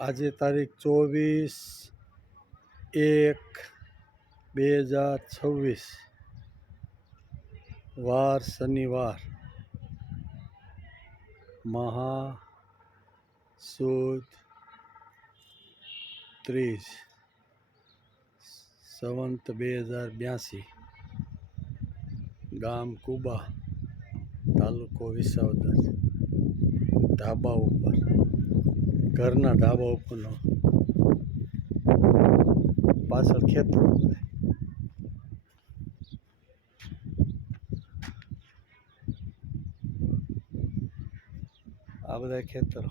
આજે તારીખ 24/1/2026 વાર શનિવાર મહા સુદ 30 સંવંત 2082 ગામ કુબા તાલુકો વિસાવદર ધાબા ઉપર ઘરના ધાબા ઉપરનો પાછળ ખેતરો આ બધા ખેતરો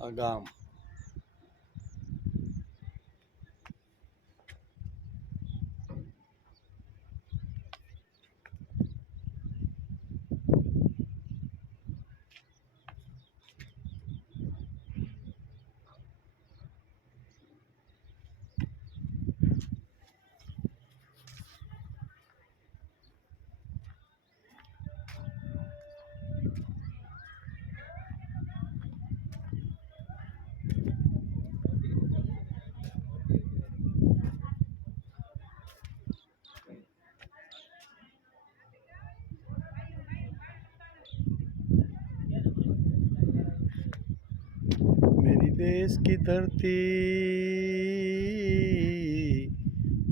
આ ગામ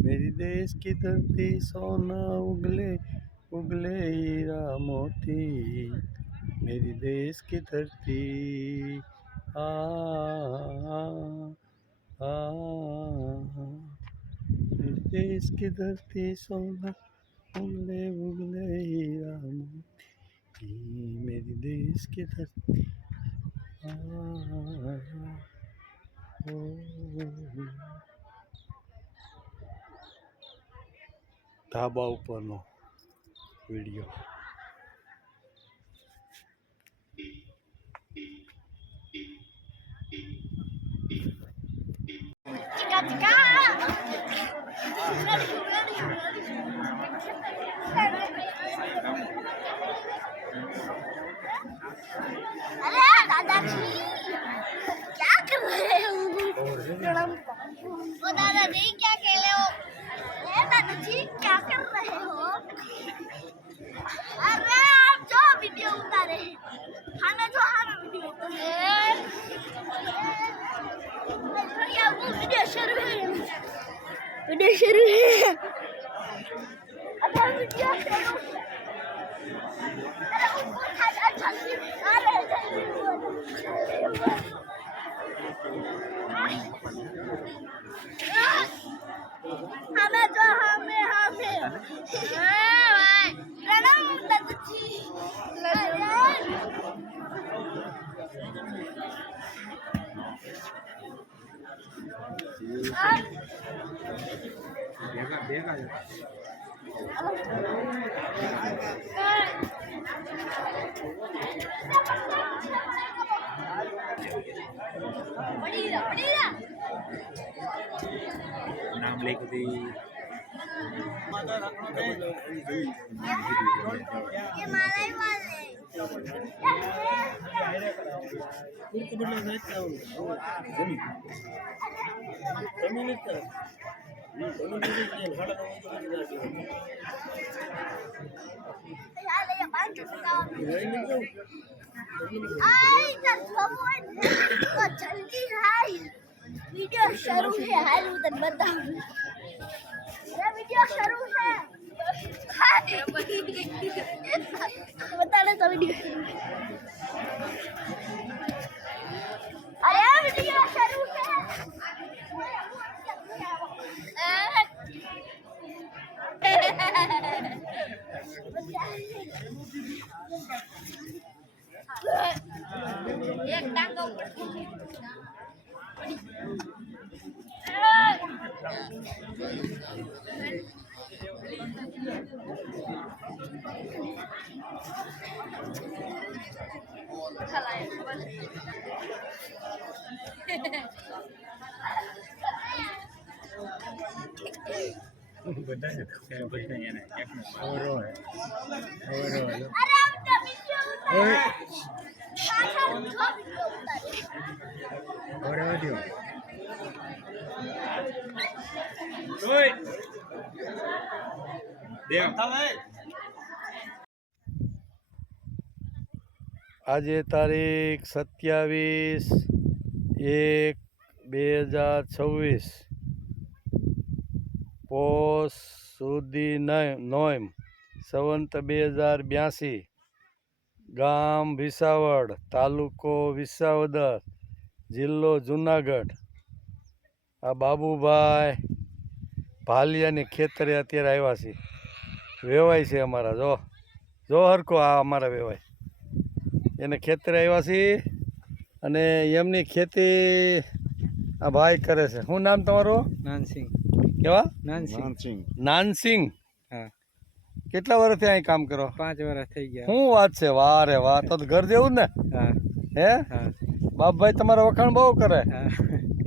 मेरी देश की धरती सोना उगले उगले हीरा मोती मेरी देश की धरती आ मेरी देश की धरती सोना उगले उगले हीरा मोती मेरी देश की धरती ધાબા ઉપરનો વિડીયો अरे दादाजी क्या कर रहे हो? वो दादाजी क्या खेले हो? अरे दादाजी क्या कर रहे हो? अरे आप जो वीडियो उतारे हमें जो हम वीडियो वो वीडियो शुरू है अच्छा वीडियो शुरू अरे उनको अच्छा अरे हमें जो हमें प्रणाम दादाजी नाम लिख दी ये माला ही वाले जल्दी हाय वीडियो शुरू है हाल उधर बताओ वीडियो शुरू है बताना तो वीडियो अरे वीडियो शुरू है एक टांग ऊपर चला અરે આપણે બીજો પાછળ જો વિડિયો ઉતારે આજે તારીખ 27/1/2026 પોષ સુધી નોમ સંવંત 2082 ગામ વિસાવડ તાલુકો વિસાવદર જિલ્લો જુનાગઢ આ બાબુભાઈ ભાલિયાની ખેતરે અત્યારે આવ્યા છે વેવાય છે અમારા જો હરખો આ અમારા વેવાય એને ખેતરે આવ્યા છીએ અને એમની ખેતી આ ભાઈ કરે છે શું નામ તમારું નાનસિંગ કેવા નાનસિંગ નાનસિંગ હા કેટલા વર્ષથી અહીં કામ કરો 5 વર્ષ થઈ ગયા શું વાત છે વાહ રે વાહ તો ઘર જેવું જ ને હા હે હા બાપભાઈ તમારા વખાણ બહુ કરે હા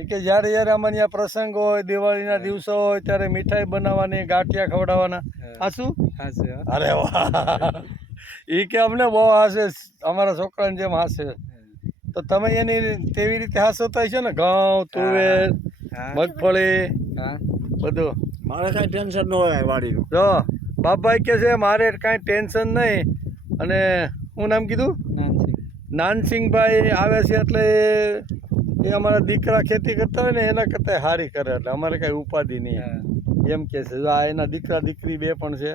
કે જ્યારે અમારે ત્યાં પ્રસંગ હોય દિવાળીના દિવસો હોય ત્યારે મીઠાઈ બનાવવાની ગાંઠિયા ખવડાવવાના આ શું હાસે અરે વાહ એ કે અમને બહુ હાસે અમારા છોકરાને જેમ હાસે તો તમે એની તેવી રીતે હાસવતા હશો ને ઘઉં તુવેર મગફળી હા બધું મારે કાંઈ ટેન્શન ન હોય વાડીનું જો બાપભાઈ કે છે મારે કાંઈ ટેન્શન નહીં અને શું નામ કીધું નાનસિંગ નાનસિંગભાઈ આવે છે એટલે એ અમારા દીકરા ખેતી કરતા હોય ને એના કરતાં સારી કરે એટલે અમારે કાંઈ ઉપાધિ નહીં એમ કે છે આ એના દીકરા દીકરી બે પણ છે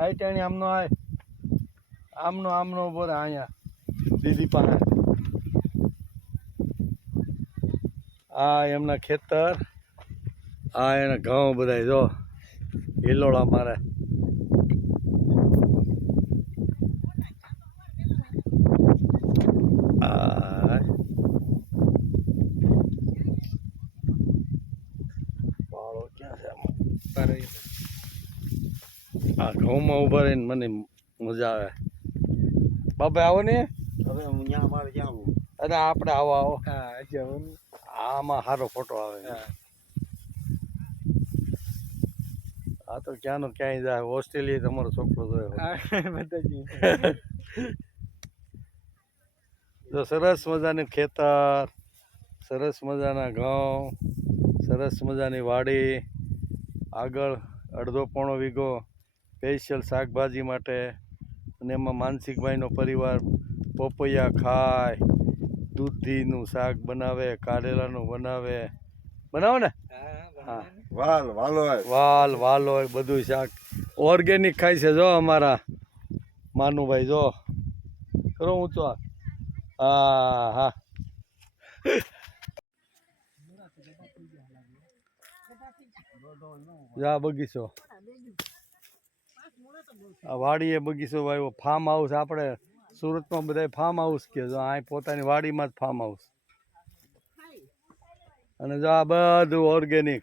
આઈ ટાણી આમનો ઉભો રહે અહીંયા દીદી પાસે આ એમના ખેતર આ એના ઘઉં બધા જો હિલોળા મારે વાળો ક્યાં છે આ ઘઉંમાં ઉભા રહીને મને મજા આવે બાપા આવો ને હવે હું ત્યાં મારે જાઉં અરે આપણે આવો હા જવું આમાં સારો ફોટો આવે હા આ તો ક્યાંનો ક્યાંય જાય ઓસ્ટ્રેલિયા તમારો છોકરો જોયો બધાજી જો સરસ મજાનું ખેતર સરસ મજાના ઘઉં સરસ મજાની વાડી આગળ અડધો પોણો વીઘો સ્પેશિયલ શાકભાજી માટે અને એમાં માનસિકભાઈનો પરિવાર પપૈયા ખાય દૂધીનું શાક બનાવે કારેલાનું બનાવે ને હા વાલ હોય બધું શાક ઓર્ગેનિક ખાય છે જો અમારા માનુભાઈ જો કરો ઊંચો હા હા જા બગીચો આ વાડીએ બગીચો વાવ્યો ફાર્મ હાઉસ આપણે સુરતમાં બધા ફાર્મ હાઉસ કે જો અહીં પોતાની વાડીમાં જ ફાર્મ હાઉસ અને જો આ બધું ઓર્ગેનિક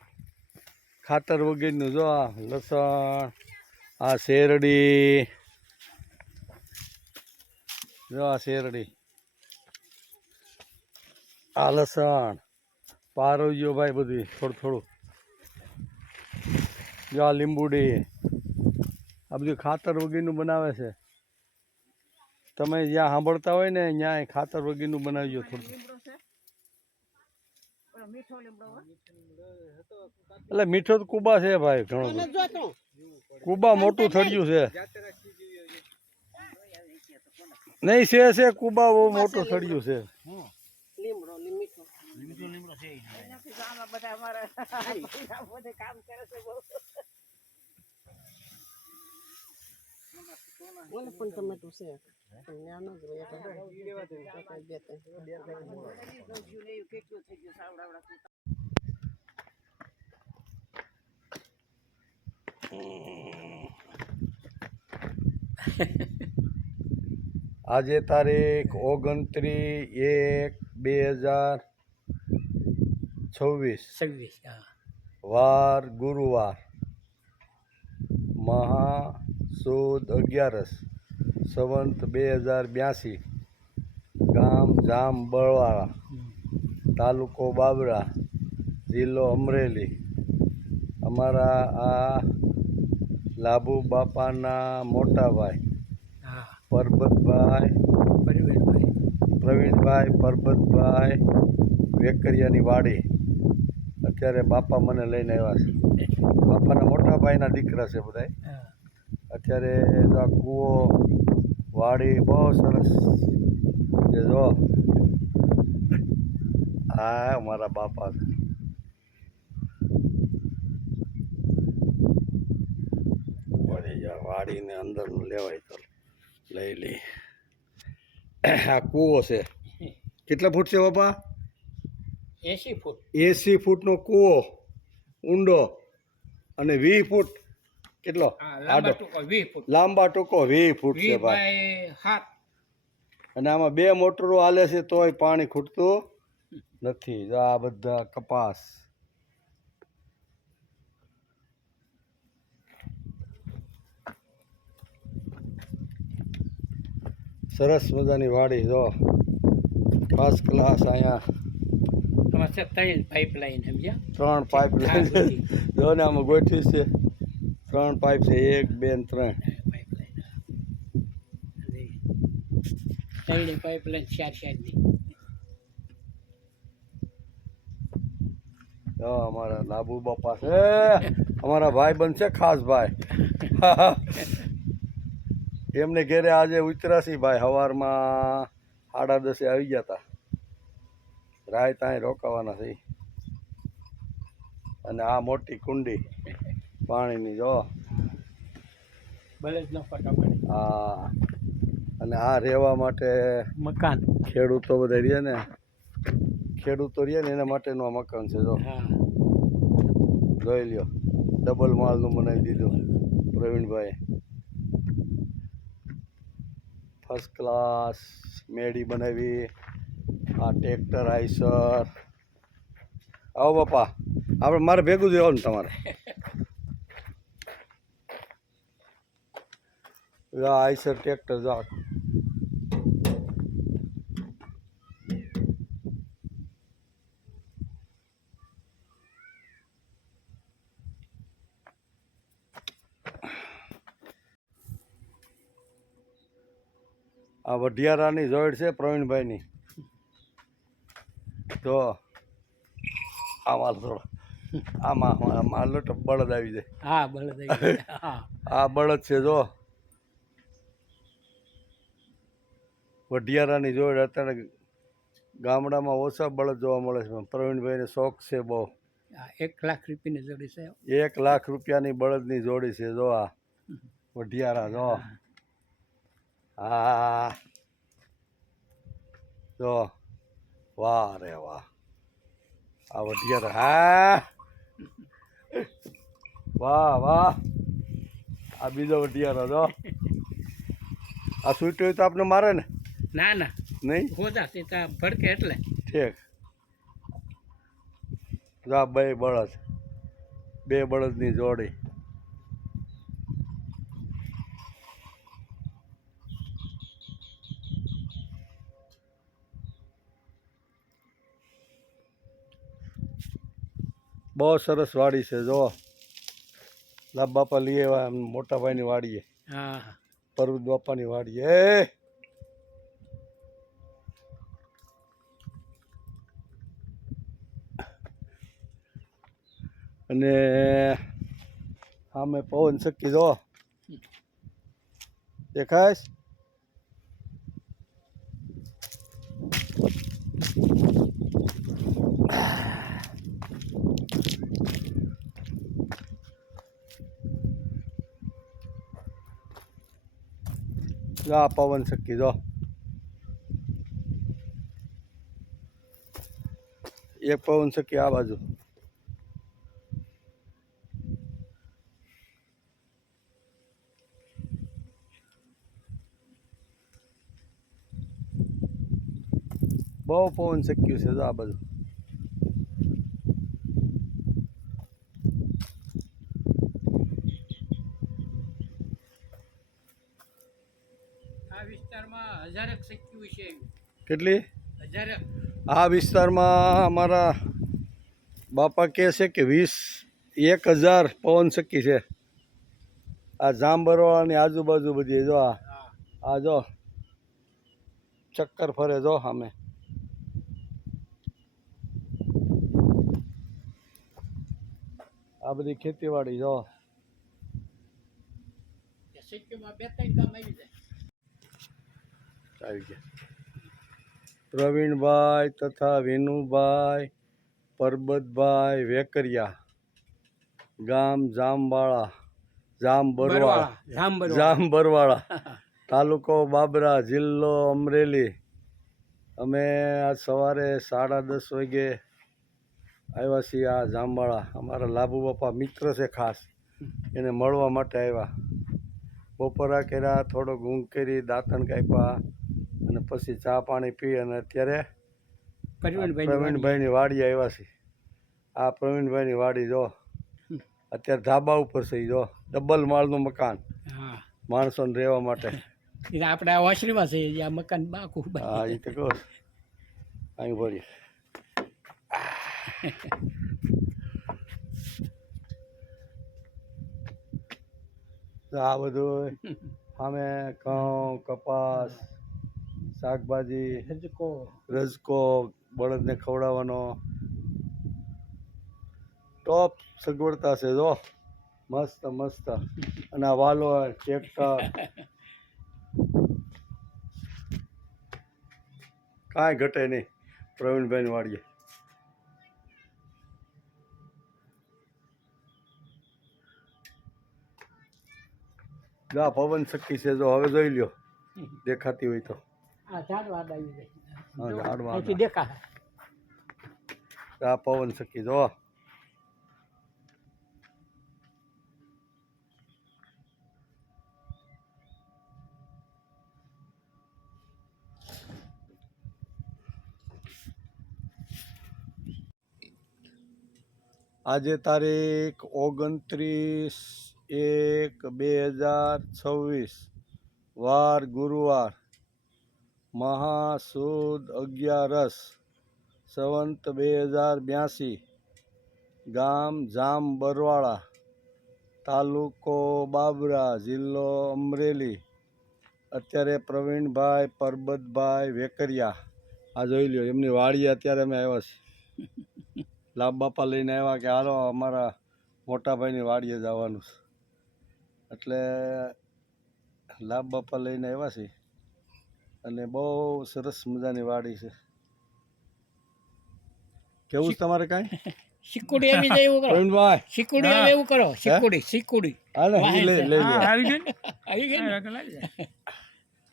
ખાતર વગેરેનું જો આ લસણ આ શેરડી જો આ શેરડી આ લસણ પારોજીઓ ભાઈ બધી થોડું જો આ લીંબુડી આ બધું ખાતર વગેરેનું બનાવે છે તમે જ્યાં સાંભળતા હોય ને ત્યાં ખાતર વગેરેનું બનાવજો થોડું એટલે મીઠો તો કુબા છે ભાઈ ઘણો કુબા મોટું થડિયું છે નહીં છે કુબા બહુ મોટું થડિયું છે પણ ટમેટું છે પણ ન જોઈએ આજે તારીખ 29/1/2026 વાર ગુરુવાર મહાસુદ 11 સંવંત 2082 ગામ જામ બળવાળા તાલુકો બાબરા, જિલ્લો અમરેલી. અમારા આ લાભુ બાપાના મોટા ભાઈ હા પરબતભાઈ, પ્રવીણભાઈ પરબતભાઈ વેકરિયાની વાડી. અત્યારે બાપા મને લઈને આવ્યા છે. બાપાના મોટા ભાઈના દીકરા છે બધાય. હા અત્યારે જો આ કૂવો વાડી બહુ સરસ છે. જો હા અમારા બાપા છે. વળી જા વાડીને અંદરનું લેવાય તો લઈ લઈ. આ કૂવો છે. કેટલા ફૂટ છે બાપા? 80 ફૂટ 80 ફૂટનો કૂવો ઊંડો અને 20 ફૂટ કેટલો હા લાંબા ટૂંકો 20 ફૂટ લાંબા ટૂંકો 20 ફૂટ છે 20 ભાઈ. બાય 7 અને આમાં 2 મોટરો હાલે છે તોય પાણી ખૂટતું નથી. જો આ બધા કપાસ. સરસ મજાની વાડી. જો ફર્સ્ટ ક્લાસ. અહીંયા આમાં છે 3 પાઇપલાઇન સમજ્યા 3 પાઇપ લાઈન જો ને આમાં ગોઠવી છે. 3 પાઇપ છે 1 2 ને 3. પાઇપલાઇન 3 પાઇપલાઇન 4 ની જો અમારા લાબુ બાપા છે. અમારા ભાઈ બનશે ખાસ ભાઈ. એમને ઘેરે આજે ઉતરાસી ભાઈ સવારમાં 10:30 આવી ગયા હતા. રાય ત્યાં રોકાવાના છે. અને આ મોટી કુંડી પાણીની જો બળદ નો ફટાફટ આ. અને આ રહેવા માટે મકાન ખેડૂતો બધા રહે ને, ખેડૂતો રહે ને એના માટેનું આ મકાન છે. જો હા જોઈ લ્યો, ડબલ માળનું બનાવી દીધું પ્રવીણભાઈ. ફર્સ્ટ ક્લાસ મેડી બનાવી. આ ટ્રેક્ટર આઈસર. આવો બાપા, આપણે મારે ભેગું જ રહેવાનું તમારે. આઈસર ટ્રેક્ટર જો આ વઢિયારાની જોડ છે પ્રવીણભાઈની. તો આમાં થોડો આમાં લોટ બળદ આવી જાય. હા બળદ આવી ગયા. હા આ બળદ છે જો વઢિયારાની જોડ. અત્યારે ગામડામાં ઓછા બળદ જોવા મળે છે. પ્રવીણભાઈને શોખ છે બહુ. 1 લાખ રૂપિયાની જોડી છે 1 લાખ રૂપિયાની બળદની જોડી છે. જો આ વઢિયારા જો. હા જો વાહ રે વાહ. આ વઢિયારા. હા વાહ વાહ. આ બીજો વઢિયારો જો. આ સૂટ્યો હોય તો આપણે મારે ને ના ના નહીં? ગોદા સીતા ભડકે એટલે ઠીક. જો આ 2 બળદ, 2 બળદની જોડી. બહુ સરસ વાડી છે. જો લાભ બાપા લઈ આવ્યા મોટા ભાઈની વાડીએ. હા પર્વત બાપાની વાડીએ. અને સામે પવન ચક્કી જો દેખાય. આ પવન ચક્કી જો. એક પવન ચક્કી આ બાજુ. બહુ પવન ચક્યું છે જો આ બાજુ. આ વિસ્તારમાં 1000 શક્યું છે. કેટલી? 1000 આ વિસ્તારમાં અમારા બાપા કહે છે કે 1,000 પવન ચક્કી છે. આ જાંબરવાળાની આજુબાજુ બધી જો આ જો ચક્કર ફરે જો સામે. આ બધી ખેતીવાડી જો. સિટીમાં 2-3 ગામ આવી જાય. આવી ગયા પ્રવીણભાઈ તથા વિનુભાઈ પરબતભાઈ વેકરિયા, ગામ જામબાળા, જામબરવાળા, તાલુકો બાબરા, જિલ્લો અમરેલી. અમે આજ સવારે 10:30 વાગે આવ્યા છીએ આ જામબાળા. અમારા લાભુ બાપા મિત્ર છે ખાસ, એને મળવા માટે આવ્યા. બપોરા કર્યા, થોડોક ઊંઘ કરી, દાંતણ કાપ્યા અને પછી ચા પાણી પી અને અત્યારે પ્રવીણભાઈની વાડી આવ્યા છે. આ પ્રવીણભાઈની વાડી જો અત્યારે ધાબા ઉપર છે. જો ડબલ માળનું મકાન માણસોને રહેવા માટે. આપણે આ ઓસરીમાં છે આ મકાન બાકું. હા એ તો કહો અહીં ભરીએ. આ બધું સામે ઘઉં, કપાસ, શાકભાજી, રજકો બળદને ખવડાવવાનો ટોપ સગવડતા છે જો. મસ્ત મસ્ત. અને આ વાલો ટ્રેક્ટર કાંઈ ઘટે નહીં પ્રવીણભાઈની વાડીએ. જા પવન શક્તિ છે જો. હવે જોઈ લ્યો દેખાતી હોય તો. આ ઝાડવા આવી જાય. હા ઝાડવા અહીંથી દેખાય. આ પવન શક્તિ જો. આજે તારીખ 29/1/2026, વાર ગુરુવાર, મહાસુદ 11, સંવંત 2082, ગામ જામબરવાળા, તાલુકો બાબરા, જિલ્લો અમરેલી. અત્યારે પ્રવીણભાઈ પરબતભાઈ વેકરિયા આ જોઈ લ્યો એમની વાડીએ અત્યારે અમે આવ્યા છીએ. લાભ બાપા લઈને આવ્યા કે હાલો અમારા મોટાભાઈની વાડીએ જવાનું છે, એટલે લાભ બાપા લઈને આવ્યા છે. અને બહુ સરસ મજાની વાડી છે. કેવું છે તમારે કાંઈ? સિક્કુડી આવી જાય એવું કરો. પ્રવીણભાઈ સિક્કુડી આવે એવું કરો. સિક્કુડી હાલે લઈ લઈ આવી ગઈ ને.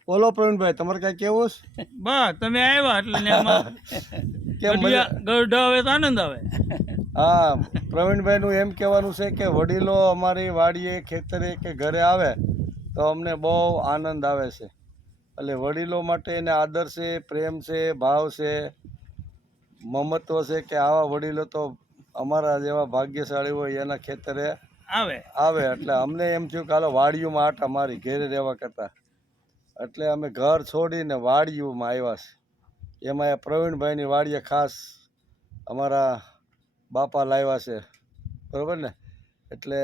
બોલો પ્રવીણભાઈ તમારે કાંઈ કેવું છે? બસ તમે આવ્યા એટલે ને એમાં કેમ મજા? ગરડા આવે તો આનંદ આવે. હા પ્રવીણભાઈનું એમ કહેવાનું છે કે વડીલો અમારી વાડીએ ખેતરે કે ઘરે આવે તો અમને બહુ આનંદ આવે છે. એટલે વડીલો માટે એને આદર છે, પ્રેમ છે, ભાવ છે, મમત્વ છે કે આવા વડીલો તો અમારા જેવા ભાગ્યશાળી હોય એના ખેતરે આવે. એટલે અમને એમ થયું કે હાલો વાડીઓમાં આટા મારી ઘેરે રહેવા કરતાં, એટલે અમે ઘર છોડીને વાડીઓમાં આવ્યા છે. એમાં એ પ્રવીણભાઈની વાડીએ ખાસ અમારા બાપા લાવ્યા છે, બરાબર ને? એટલે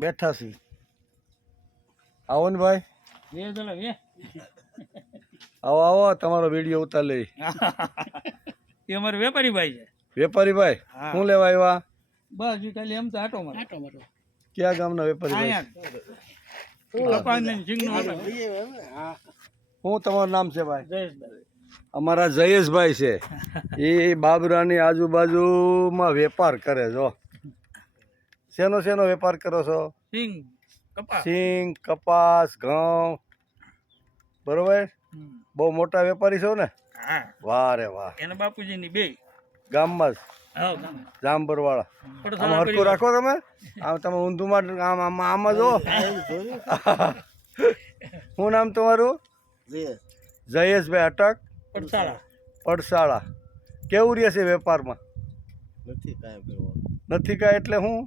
બેઠા છીએ. આવો ને ભાઈ, આવો આવો, તમારો વિડીયો ઉતાર લઈ. એ અમારે વેપારી ભાઈ છે. વેપારી ભાઈ શું લેવા આવ્યા? બસ ખાલી એમ તો આટો મારો. ક્યાં ગામના વેપારી ભાઈ? શું તમારું નામ છે ભાઈ? અમારા જયેશભાઈ છે. એ બાબરાની આજુબાજુમાં વેપાર કરે છો. શેનો વેપાર કરો છો? સિંગ, કપાસ, ઘઉં, બરોબર. બહુ મોટા વેપારી છો ને? વાહ રે વાહ. એના બાપુજીની બે ગામમાં જ જામબરવાળા. આમ હરખું રાખો તમે. આમ તમે ઊંધુમાં આમ જો. શું નામ તમારું? જયેશભાઈ અટક પડસાળા. કેવું રહે છે વેપારમાં? નથી કાંઈ એટલે હું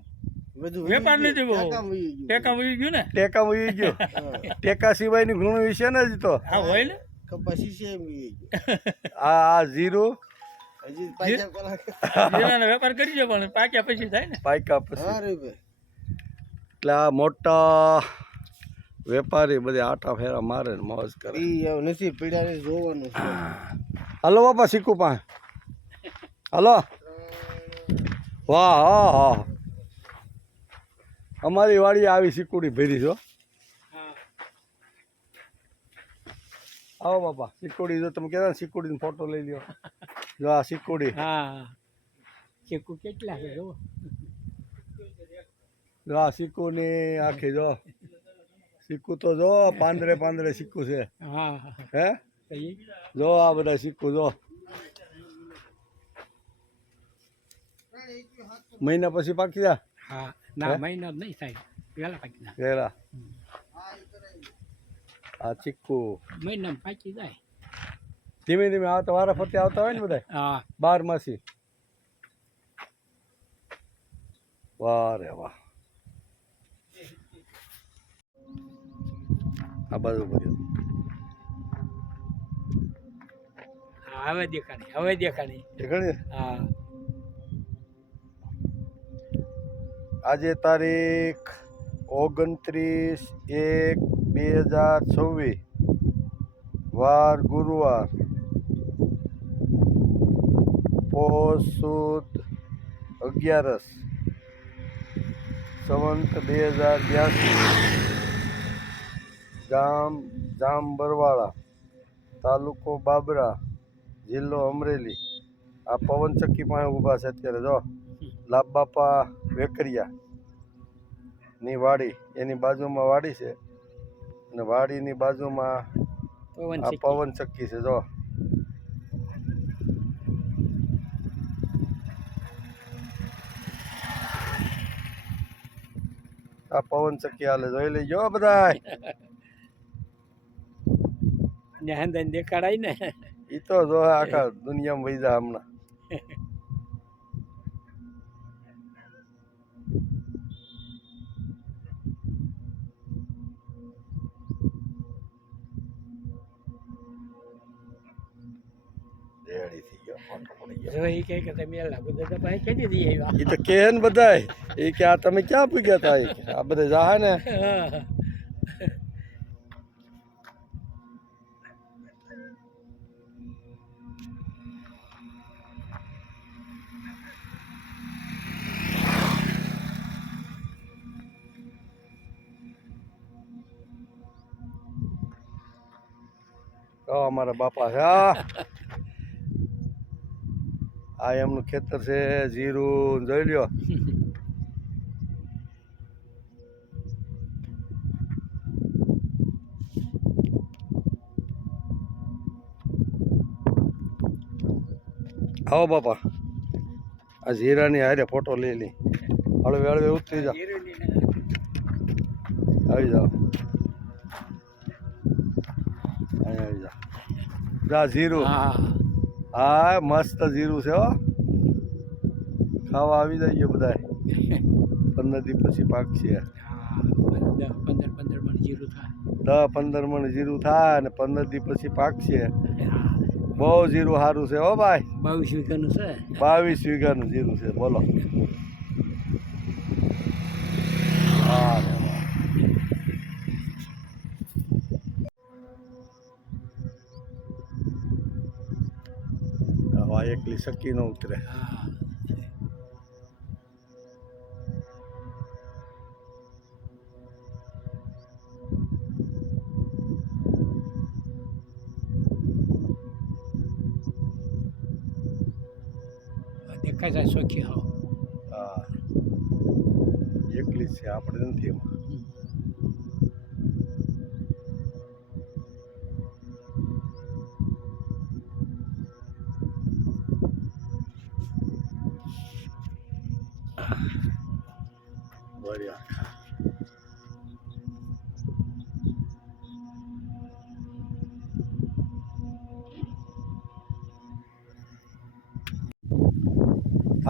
વેપાર નથી બહુ. ટેકા વહી ગયું ને. ટેકા વહી ગયો. ટેકા સિવાયની ઘણું વિશે ને જ તો. હા હોય ને. કપાસી છે એમ ઈ. આ જીરું હજી પાછા પેલા જીરાનો વેપાર કરજો પણ પાક્યા પછી થાય ને. પાયકા પછી હા રે ભાઈ એટલે આ મોટા વેપારી બધી આટા ફેરા મારે ને મોજ કરે. ઈ હવે નથી પીડાને જોવાનું છે હાલો બાપા શીખું પાસે હાલો. વાહ હા હા અમારી વાડી આવી શીકુડી ભરી છો. આવો બાપા શીકુડી જો તમે કહેતા ને શીકુડીનો ફોટો લઈ લ્યો. જો આ શીકુડી હા ચીકુ કેટલા છે જો જો આ શીકુની આખી જો શીકુ તો જો પાંદડે પાંદડે શીકુ છે હા હે જો આ બધા શીકુ જો મહિના પછી પાકી જા હા ના મહિનો નહીં થાય વહેલા પાકી જાય વેલા આ ચીકુ મહિનામાં પાકી જાય ધીમે ધીમે આવતા વારા ફરતી આવતા હોય ને બધા હા 12 માસી. વાહ રે વાહ આ બાજુ બધું હા હવે દેખાણી દેખાણી હા આજે તારીખ 29/1/2026 વાર ગુરુવાર પોષ સુદ 11 સંવંત 2082 ગામ જામબરવાળા તાલુકો બાબરા જિલ્લો અમરેલી. આ પવનચક્કી પાસે ઊભા છે અત્યારે જો લાભ બાપા વેકરિયા ની વાડી એની બાજુમાં વાડી છે અને વાડીની બાજુમાં આ પવનચક્કી છે જો આ પવનચક્કી હાલે જોઈ લેજો બધા. ને હંદન દેખાડાય ને ઈ તો જો આખા દુનિયામાં વૈજા હમણાં. રેડી થઈ ગયો ફોટો પડી ગયો. જો એ કહે કે તમે લાગુ દાદા ભાઈ કેદી દી આવ્યા ઈ તો કે ને બધાય એ કે આ તમે ક્યાં પૂગ્યા તા ઈ કે આ બધા જાહે ને હા. અમારા બાપા છે આ એમનું ખેતર છે જીરું જોઈ લ્યો. આવો બાપા આ જીરાની હારે ફોટો લઈ લી. હળવે હળવે ઉતરી જાઓ આવી જાઓ અહીંયા આવી જાઓ. જા જીરું હા હા મસ્ત જીરું છે હો ખાવા આવી જાય બધા 15 દી પછી પાકશે. હા 15 મણ જીરું થાય 10-15 મણ જીરું થાય અને 15 દી પછી પાકશે. બહુ જીરું સારું છે હો ભાઈ. 22 વીઘાનું છે 22 વીઘાનું જીરું છે બોલો. હા રે વાહ. હવા એકલી સકી ન ઉતરે. હા દેખાય છે સોખી હાવ હા એકલી જ છે આપણે નથી એમાં. બઢિયા.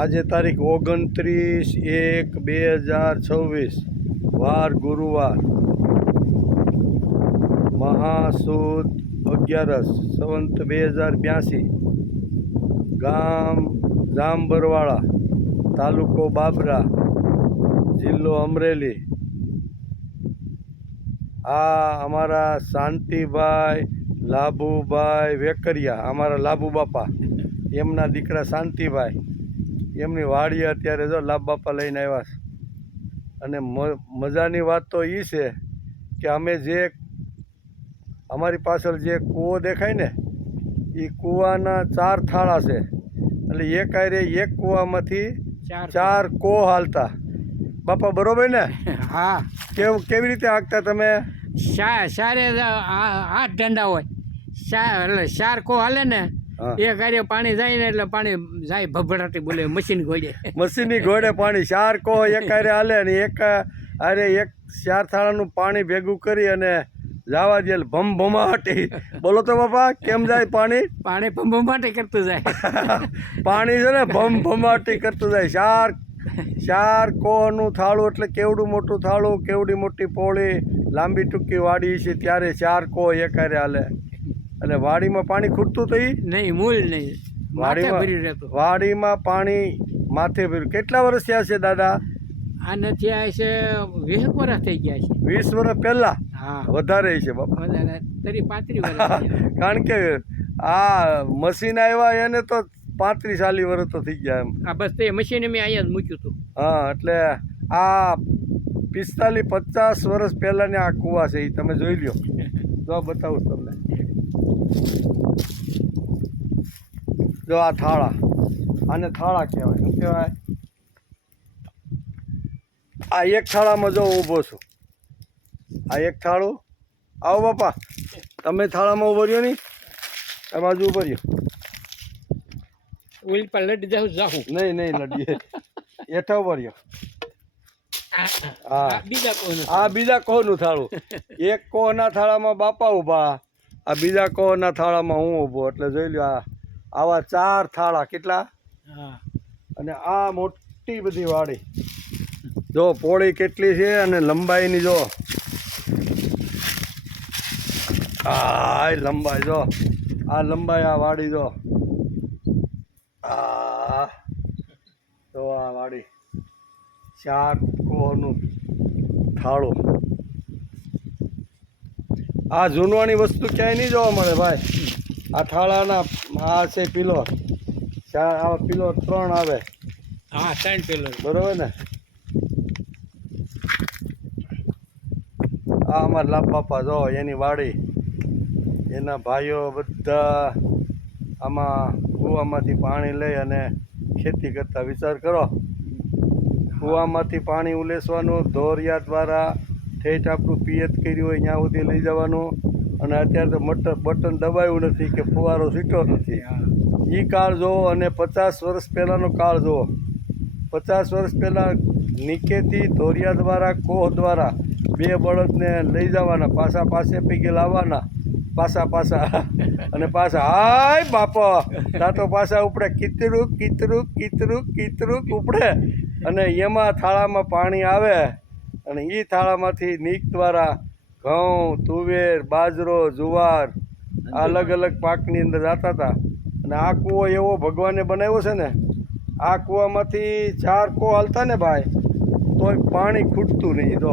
આજે તારીખ 29/1/2026 વાર ગુરુવાર મહાસુદ 11 સંવંત 2082 ગામ જાંબરવાળા તાલુકો બાબરા જિલ્લો અમરેલી. આ અમારા શાંતિભાઈ લાભુભાઈ વેકરિયા, અમારા લાભુ બાપા, એમના દીકરા શાંતિભાઈ, એમની વાડીએ અત્યારે જો લાભ બાપા લઈને આવ્યા છે. અને મજાની વાત તો એ છે કે અમે જે અમારી પાછળ જે કૂવો દેખાય ને એ કૂવાના 4 થાળા છે. એટલે એક આરે એક કૂવામાંથી 4 કો હાલતા. બાપા બરોબર ને? હા, કેવી રીતે હાંકતા તમે? સારે 8 દંડા હોય, એટલે 4 કો હાલે ને, હા. એક હારે પાણી જાય ને એટલે પાણી જાય ભભડાટી બોલે મશીન ઘોડે. મશીનની ઘોડે પાણી 4 કો એક આરે હાલે અને એક આરે એક 4 થાળાનું પાણી ભેગું કરી અને જવા દે ભમભમાટી. બોલો તો બાપા, કેમ જાય પાણી? પાણી ભમભમાટી કરતું જાય. પાણી છે ને ભમભમાટી કરતું જાય. 4 કોનું થાળું એટલે કેવડું મોટું થાળું, કેવડી મોટી પોળી, લાંબી ટૂંકી વાડી છે, ત્યારે 4 કો એક હારે હાલે. અને વાડીમાં પાણી ખૂટતું તો નહીં, મૂળ નહીં, માથે ભર્યું રહેતું. વાડીમાં પાણી માથે ભર્યું. કેટલા વર્ષ થયા છે દાદા? આને થયા છે 20 વર્ષ થઈ ગયા છે. 20 વર્ષ પહેલા? હા, વધારે છે બાપા. વધારે 35 વર્ષ થયા. કારણ કે આ મશીન આવ્યા એને તો 35-40 વર્ષ તો થઈ ગયા એમ. આ બસ તે મશીન મેં અહીંયા જ મૂક્યું હતું. હા, એટલે આ 45-50 વર્ષ પહેલાંની આ કૂવા છે, એ તમે જોઈ લ્યો. જો બતાવું તમને. જો આ થાળા, આને થાળા કહેવાય. શું કહેવાય? આ એક થાળામાં જો ઊભો છું, આ એક થાળું. આવો બાપા, તમે થાળામાં ઊભો રહ્યો નહીં, આ બાજુ ઊભો રહ્યો. ઓઇલ પર લડી જાઉં નહીં લડીએ, હેઠા ઊભો રહ્યો. હા, બીજા કોનું આ બીજા કોનું થાળું. એક કોના થાળામાં બાપા ઊભા, આ બીજા કોના થાળામાં હું ઊભો. એટલે જોઈ લો, આવા 4 થાળા. કેટલા? હા, અને આ મોટી બધી વાડી જો, પોળી કેટલી છે અને લંબાઈની જો. આ લંબાઈ જો, આ લંબાઈ, આ વાડી જો. આ તો આ વાડી 4 કોનું થાળું. આ જૂનવાણી વસ્તુ ક્યાંય નહીં જોવા મળે ભાઈ. આ થાળાના આ છે પિલોર, આ પિલોર 3 આવે. હા, 3 પેલો. બરોબર ને? આ અમારા લાભ બાપા જો, એની વાડી, એના ભાઈઓ બધા આમાં કૂવામાંથી પાણી લઈ અને ખેતી કરતા. વિચાર કરો, કૂવામાંથી પાણી ઉલેસવાનું, ધોરિયા દ્વારા ઠેઠ આપણું પિયત કર્યું હોય ત્યાં સુધી લઈ જવાનું. અને અત્યારે તો બટન દબાવ્યું નથી કે ફુવારો સીટો નથી. એ કાળ જુઓ અને 50 વર્ષ પહેલાંનો કાળ જુઓ. 50 વર્ષ પહેલાં નીચેથી ધોરિયા દ્વારા, કોહ દ્વારા 2 બળદને લઈ જવાના, પાસે પૈકી લાવવાના, પાછા અને પાછા હાય બાપા તા તો પાછા ઉપડે કીતરું ઉપડે. અને એમાં થાળામાં પાણી આવે અને એ થાળામાંથી નીક દ્વારા ઘઉં, તુવેર, બાજરો, જુવાર અલગ અલગ પાકની અંદર જતા હતા. અને આ કૂવો એવો ભગવાને બનાવ્યો છે ને, આ કૂવામાંથી 4 કો હાલતા ને ભાઈ, તોય પાણી ખૂટતું નહીં. જો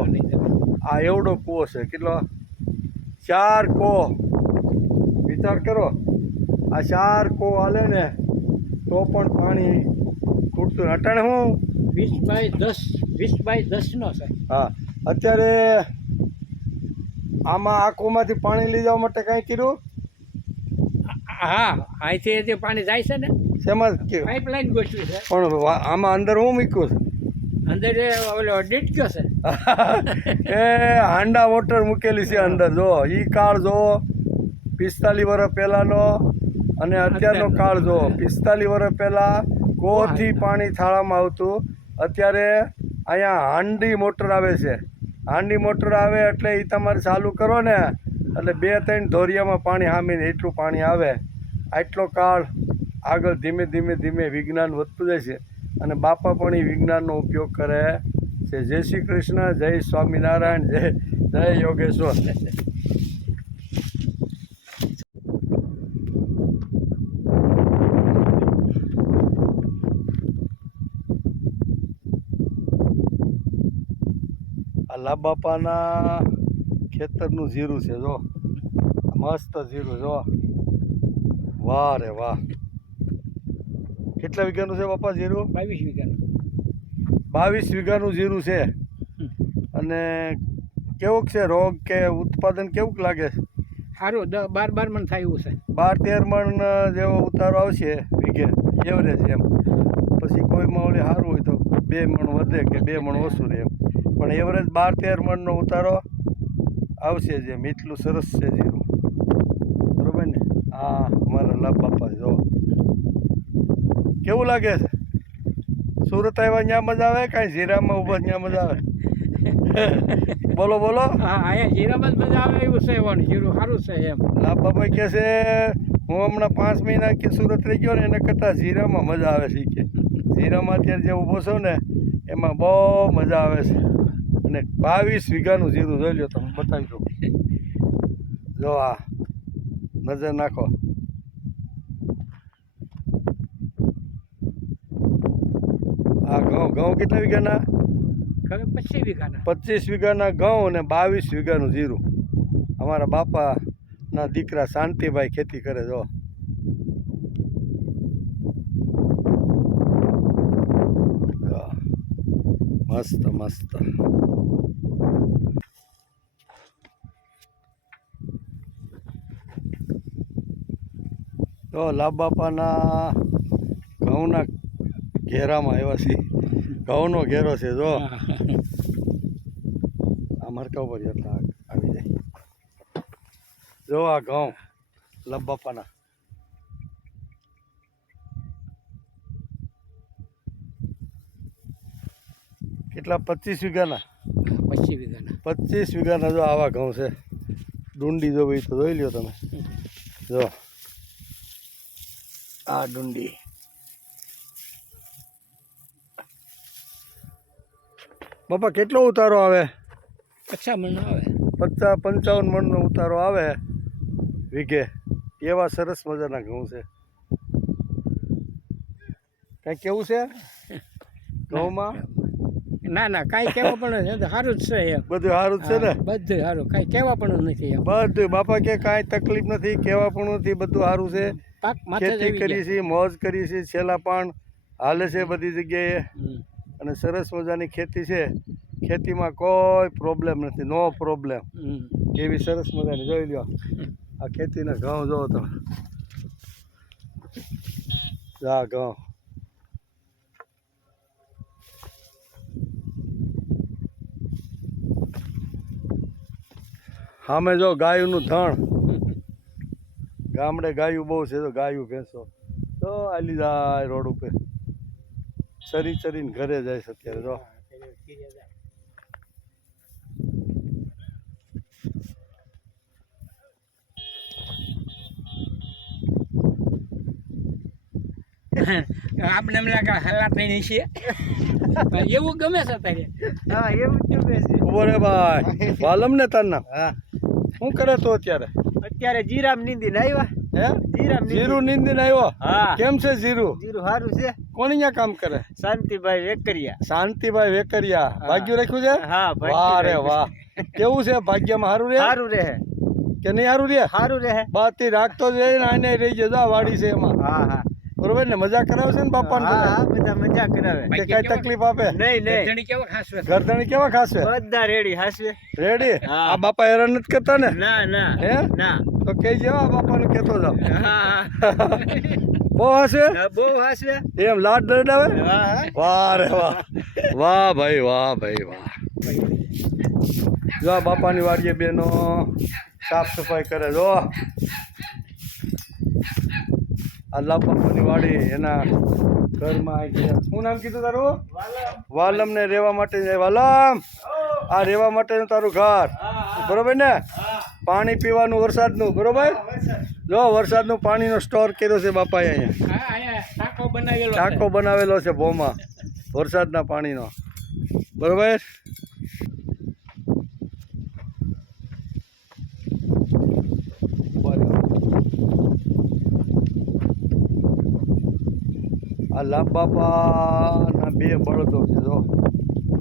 આ એવડો કૂવો છે. કેટલો? 4 કો. વિચાર કરો, આ 4 કો હાલે ને તો પણ પાણી ખૂટતું. અટાણે હું 20 બાય 10 નો છે. હા, અત્યારે આમાં આ કૂવામાંથી પાણી લઈ જવા માટે કાંઈ કર્યું? હા, અહીંથી જે પાણી જાય છે ને, શેમાં પાઇપલાઇન ગોઠવી છે. પણ આમાં અંદર હું મૂક્યું છે? અંદર ઓલો ડીટક્યો છે. એ હાંડા મોટર મૂકેલી છે અંદર. જો એ કાળ જો 45 વર્ષ પહેલાંનો અને અત્યારનો કાળ જો. 45 વર્ષ પહેલાં કોથી પાણી થાળામાં આવતું. અત્યારે અહીંયા હાંડી મોટર આવે છે. હાંડી મોટર આવે એટલે એ તમારે ચાલુ કરો ને એટલે 2-3 ધોરિયામાં પાણી હામીને એટલું પાણી આવે. આટલો કાળ આગળ ધીમે ધીમે વિજ્ઞાન વધતું જાય છે. અને બાપા પણ એ વિજ્ઞાનનો ઉપયોગ કરે છે. જય શ્રી કૃષ્ણ, જય સ્વામિનારાયણ, જય યોગેશ્વર. લાભ બાપાના ખેતરનું જીરું છે જો, મસ્ત જીરું જો, વાહ રે વાહ. કેટલા વીઘાનું છે બાપા જીરું? 22 વીઘાનું. 22 વીઘાનું જીરું છે. અને કેવુંક છે રોગ કે ઉત્પાદન કેવુંક લાગે? સારું 12 મણ થાય એવું છે. 12-13 મણ જેવો ઉતારો આવશે વીઘે એવરેજ એમ. પછી કોઈમાં ઓલી સારું હોય તો 2 મણ વધે કે 2 મણ ઓછું રહે એમ, પણ એવરેજ 12-13 મણનો ઉતારો આવશે જ એમ. એટલું સરસ છે જીરું, બરોબર ને? હા, અમારા લાભ બાપા જો કેવું લાગે છે? સુરત આવ્યા ત્યાં મજા આવે, કાંઈ જીરામાં ઊભા ત્યાં મજા આવે? બોલો બોલો. હા, અહીંયા જીરામાં જ મજા આવે એવું છે. પણ જીરું સારું છે એમ. લાભ બાપા કહે છે હું હમણાં 5 મહિના કે સુરત રહી ગયો ને એના કરતાં જીરામાં મજા આવે છે કે જીરામાં અત્યારે જે ઊભો છો ને એમાં બહુ મજા આવે છે. અને 22 વીઘાનું જીરું જોઈ લો, તમે બતાવી દો. જો આ નજર નાખો. આ ઘઉં કેટલા વીઘાના? 25 વીઘાના. 25 વીઘાના ઘઉં અને 22 વીઘાનું જીરું. અમારા બાપાના દીકરા શાંતિભાઈ ખેતી કરે જો. મસ્ત મસ્ત. તો લાભ બાપાના ઘઉંના ઘેરામાં આવ્યા છે. ઘઉંનો ઘેરો છે જો. આ મરકા ઉપર એટલા આવી જાય જો. આ ઘઉં લાભ બાપાના. કેટલા? 25 વીઘાના. 25 વીઘાના. 25 વીઘાના જો આવા ઘઉં છે. ડુંડી જો ભાઈ તો જોઈ લ્યો તમે જો. આ ડુંડી બાપા કેટલો ઉતારો આવે? 50 મણ આવે. 55 મણનો ઉતારો આવે વીઘે. એવા સરસ મજાના ઘઉં છે. કાંઈ કેવું છે ઘઉંમાં? ના ના, કાંઈ કહેવા પણ નથી. સારું જ છે એમ. બધું સારું જ છે ને? બધું સારું, કાંઈ કહેવા પણ નથી એમ. બધું બાપા કે કાંઈ તકલીફ નથી, કહેવા પણ નથી, બધું સારું છે. પાક માથે જ ખેતી આવી કરી ગયા. છે, મોજ કરી છે, છેલ્લા પણ હાલે છે બધી જગ્યાએ. હમ. અને સરસ મજાની ખેતી છે. ખેતીમાં કોઈ પ્રોબ્લેમ નથી, નો પ્રોબ્લેમ. હમ. એવી સરસ મજાની જોઈ લ્યો. આ ખેતીના ઘઉં જોવો તમે. આ ઘઉં સામે જો ગાયુંનું ધણ. ગામડે ગાયું બહુ છે તો ગાયું ભેંસો તો આલી જાય રોડ ઉપર, ચરી ચરીને ઘરે જાય છે અત્યારે જો. આપણે એમ લાગે હલા થઈ છે. એવું ગમે છે તારે? હા, એવું જ ગમે છે. ઉભો રે ભાઈ. વાલમ ને તાર નામ હા, શું કરે તો અત્યારે? અત્યારે જીરામ નીંદીને આવ્યા. હે? જીરામ જીરું નીંદીને આવ્યો? હા, કેમ છે જીરું? જીરું સારું છે. કોણ અહીંયા કામ કરે? શાંતિભાઈ વેકરિયા. શાંતિભાઈ વેકરિયા. ભાગ્યું રાખ્યું છે? હા, વાહ રે વાહ. કેવું છે ભાગ્યમાં? સારું રે સારું રહે. કે નહીં સારું રે? સારું રહે. બાતી રાખતો જ રહે ને આને રહી જજો. આ વાડી છે એમાં હા હા બરોબર ને? મજા કરાવે છે ને બાપાને હા, બધા? હા, બધા મજા કરાવે. કે કઈ તકલીફ આપે? નહીં નહીં, ધણી કેવો ખાસવે? ગરદણી કેવા ખાશે? બધા રેડી હાસવે. રેડી? હા. આ બાપા હેરાન નથી કરતા ને? ના ના હે? ના. તો કઈ જેવા બાપાને કહેતો જાવ. હા બહુ હશે હા, બહુ હાસવે. એમ લાડ દરડાવે? હા હા. વાહ રે વાહ. વાહ ભાઈ વાહ ભાઈ વાહ. જો આ બાપાની વાડીએ બેનો સાફ સફાઈ કરે જો. આ લાભ બાપાની વાડી એના ઘરમાં આવી ગયા. શું નામ કીધું તારું? વાલમ ને રહેવા માટે. વાલમ, આ રહેવા માટેનું તારું ઘર બરોબર ને? પાણી પીવાનું વરસાદનું બરોબર? જો વરસાદનું પાણીનો સ્ટોર કર્યો છે બાપાએ અહીંયા. હા, અહીંયા ટાંકો બનાવેલો છે. ટાંકો બનાવેલો છે ભોમાં વરસાદના પાણીનો બરોબર. આ લાભ બાપાના 2 બળદો છે જો.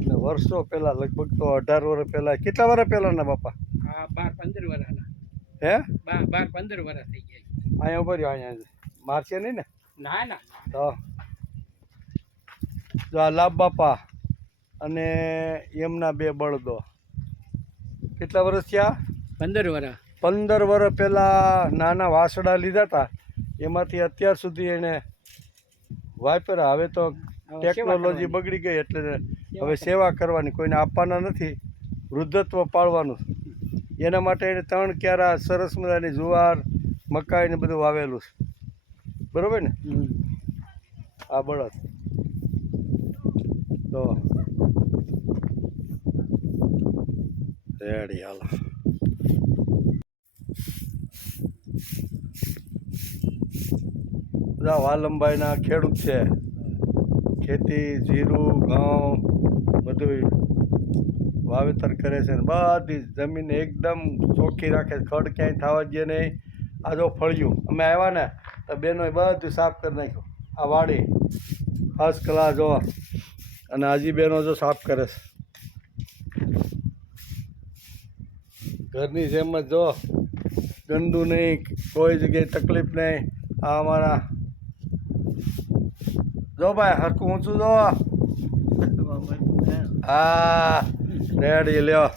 અને વર્ષો પહેલા, લગભગ તો 18 વર્ષ પહેલા. કેટલા વર્ષ પહેલાના બાપા? આ 12-15 વર્ષના. હે 12-15 વર્ષ થઈ ગયા. અહીંયા ઉભા રહ્યો, અહીંયા મારશે નહીં ને? ના ના તો જો આ લાભ બાપા અને એમના 2 બળદો કેટલા વર્ષ થયા? 15 વર્ષ. 15 વર્ષ પહેલાં નાના વાસડા લીધા હતા, એમાંથી અત્યાર સુધી એને વાપર્યા. હવે તો ટેકનોલોજી બગડી ગઈ એટલે હવે સેવા કરવાની, કોઈને આપવાના નથી, વૃદ્ધત્વ પાળવાનું. એના માટે એને 3 ક્યારા સરસ મજાની જુવાર, મકાઈ ને બધું વાવેલું છે. બરોબર ને? આ બળદ તો રેડી. હાલો બધા વાલમભાઈના ખેડૂત છે, ખેતી જીરું ઘઉં બધું વાવેતર કરે છે ને બધી જમીન એકદમ ચોખ્ખી રાખે છે, ખડ ક્યાંય થવા દે નહીં. આ જો ફળિયું અમે આવ્યા ને તો બેનોએ બધું સાફ કરી નાખ્યું. આ વાડી ફર્સ્ટ ક્લાસ જો, અને હજી બેનો જો સાફ કરે છે ઘરની જેમ જ. જો ગંદુ નહીં, કોઈ જગ્યાએ તકલીફ નહીં. આ અમારા જો ભાઈ હરખું ઊંચું જો. હા રેડી લ્યો.